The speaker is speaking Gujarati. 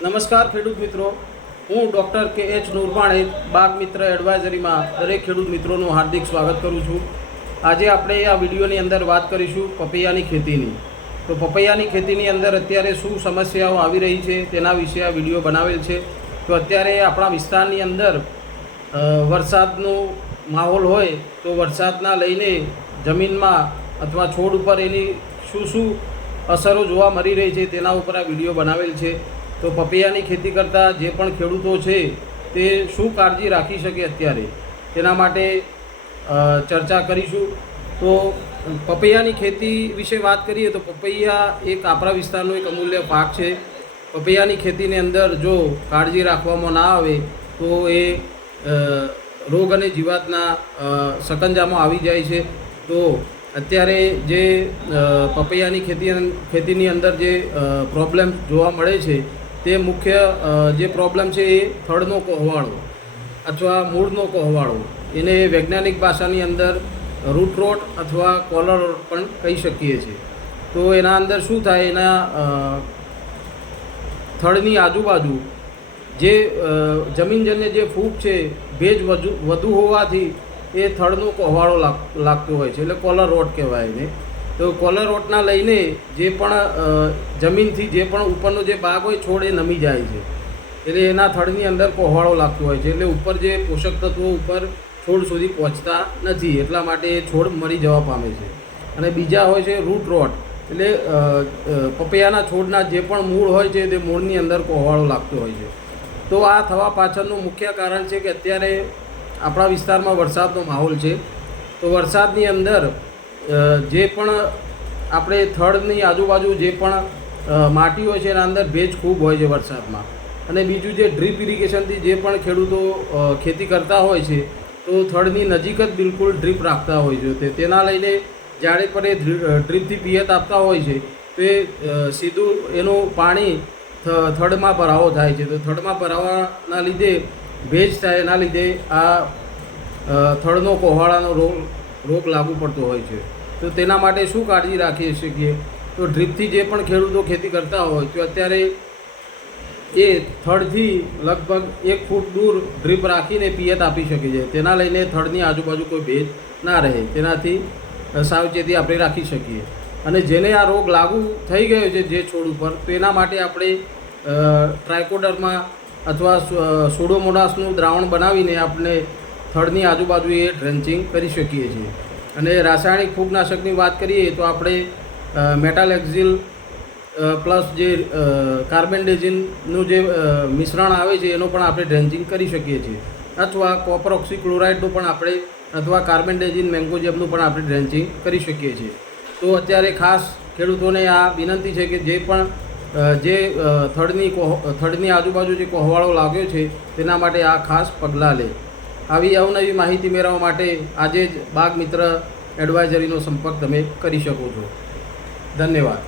નમસ્કાર ખેડૂત મિત્રો, હું ડૉક્ટર કે.એચ. નુરવાણે બાગ મિત્ર એડવાઇઝરીમાં દરેક ખેડૂત મિત્રોનું હાર્દિક સ્વાગત કરું છું। આજે આપણે આ વિડીયોની અંદર વાત કરીશું પપૈયાની ખેતીની। તો પપૈયાની ખેતીની અંદર અત્યારે શું સમસ્યાઓ આવી રહી છે તેના વિશે આ વિડીયો બનાવેલ છે। તો અત્યારે આપણા વિસ્તારની અંદર વરસાદનો માહોલ હોય તો વરસાદના લઈને જમીનમાં અથવા છોડ ઉપર એની શું અસરો જોવા મળી રહી છે તેના ઉપર આ વિડીયો બનાવેલ છે। તો પપૈયાની ખેતી કરતા જે પણ ખેડૂતો છે તે શું કાળજી રાખી શકે અત્યારે તેના માટે ચર્ચા કરીશું। તો પપૈયાની ખેતી વિશે વાત કરીએ તો પપૈયા એક આપણા વિસ્તારનો એક અમૂલ્ય પાક છે। પપૈયાની ખેતીની અંદર જો કાળજી રાખવામાં ના આવે તો એ રોગ અને જીવાતના સકંજામાં આવી જાય છે। તો અત્યારે જે પપૈયાની ખેતીની અંદર જે પ્રોબ્લેમ જોવા મળે છે તે મુખ્ય જે પ્રોબ્લેમ છે એ થડનો કોહવાળો અથવા મૂળનો કોહવાળો, એને વૈજ્ઞાનિક ભાષાની અંદર રૂટ રોટ અથવા કોલર રોટ પણ કહી શકીએ છીએ। તો એના અંદર શું થાય, એના થડની આજુબાજુ જે જમીનજન્ય જે ફૂગ છે, ભેજ વધુ હોવાથી એ થડનો કોહવાળો લાગતો હોય છે, એટલે કોલર રોટ કહેવાય એને। તો કોલર રોટના લઈને જે પણ જમીનથી જે પણ ઉપરનો જે ભાગ હોય છોડ એ નમી જાય છે, એટલે એના થડની અંદર કોહવાળો લાગતો હોય છે, એટલે ઉપર જે પોષક તત્વો ઉપર છોડ સુધી પહોંચતા નથી, એટલા માટે એ છોડ મરી જવા પામે છે। અને બીજા હોય છે રૂટ રોટ, એટલે પપૈયાના છોડના જે પણ મૂળ હોય છે તે મૂળની અંદર કોહવાળો લાગતો હોય છે। તો આ થવા પાછળનું મુખ્ય કારણ છે કે અત્યારે આપણા વિસ્તારમાં વરસાદનો માહોલ છે। તો વરસાદની અંદર જે પણ આપણે થડની આજુબાજુ જે પણ માટી હોય છે એના અંદર ભેજ ખૂબ હોય છે વરસાદમાં। અને બીજું જે ડ્રીપ ઇરિગેશનથી જે પણ ખેડૂતો ખેતી કરતા હોય છે તો થડની નજીક જ બિલકુલ ડ્રીપ રાખતા હોય છે, તેના લઈને જ્યારે પણ એ ડ્રીપથી પિયત આપતા હોય છે તો એ સીધું એનું પાણી થડમાં ભરાવો થાય છે। તો થડમાં ભરાવાના લીધે ભેજ થાય, એના લીધે આ થડનો કોહવાળાનો રોગ લાગુ પડતો હોય છે। તો તેના માટે શું કાળજી રાખી શકીએ, તો ડ્રીપથી જે પણ ખેડૂતો ખેતી કરતા હોય તો અત્યારે એ થડથી લગભગ 1 ફૂટ દૂર ડ્રીપ રાખીને પિયત આપી શકે છે, તેના લઈને થડની આજુબાજુ કોઈ ભેજ ના રહે, તેનાથી સાવચેતી આપણે રાખી શકીએ। અને જેને આ રોગ લાગુ થઈ ગયો છે જે છોડ ઉપર, તો એના માટે આપણે ટ્રાયકોડર્મા અથવા સુડોમોનાસનું દ્રાવણ બનાવીને આપણે થડની આજુબાજુ એ ડ્રેન્ચિંગ કરી શકીએ છીએ। અને રાસાયણિક ફૂગનાશકની વાત કરીએ તો આપણે મેટાલેક્ઝિલ પ્લસ જે કાર્બેન્ડેઝિનનું જે મિશ્રણ આવે છે એનો પણ આપણે ડ્રેન્ચિંગ કરી શકીએ છીએ, અથવા કોપર ઓક્સીક્લોરાઇડનું પણ આપણે અથવા કાર્બેન્ડેઝિન મેંગોઝેબનું પણ આપણે ડ્રેન્ચિંગ કરી શકીએ છીએ। તો અત્યારે ખાસ ખેડૂતોને આ વિનંતી છે કે જે પણ જે થડની આજુબાજુ જે કોહવાળો લાગ્યો છે તેના માટે આ ખાસ પગલાં લે। આવી અવનવી માહિતી મેળવવા માટે આજે જ બાગ મિત્ર એડવાઇઝરીનો સંપર્ક તમે કરી શકો છો। ધન્યવાદ।